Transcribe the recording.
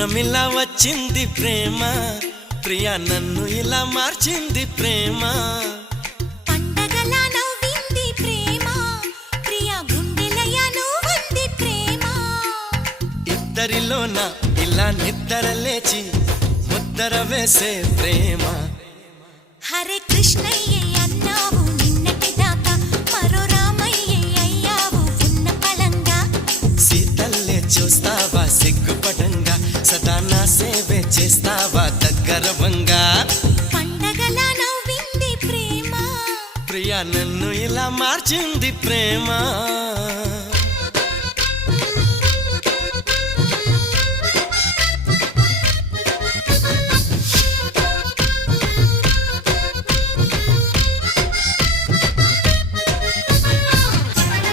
నమిలా వచ్చింది ప్రేమ ప్రియా నన్ను ఇలా మార్చింది ప్రేమ పండగలా నవ్వింది ప్రేమ ప్రియా గుండెలయ నువ్వుంది ప్రేమ ఇద్దరిలోన ఇలా నిద్ర లేచి ముద్దర వేసే ప్రేమ హరే కృష్ణయ్య అన్నావు నిన్నటి దాకా మరో రామయ్య అయ్యావు ఉన్న పలంగా సీతల్లే చూస్తావా సిగ్గుపడంగా సదా నా సేవే చేస్తావా దగ్గరవంగా పండగలా నవ్వింది ప్రేమ ప్రియా నన్ను ఇలా మార్చింది ప్రేమ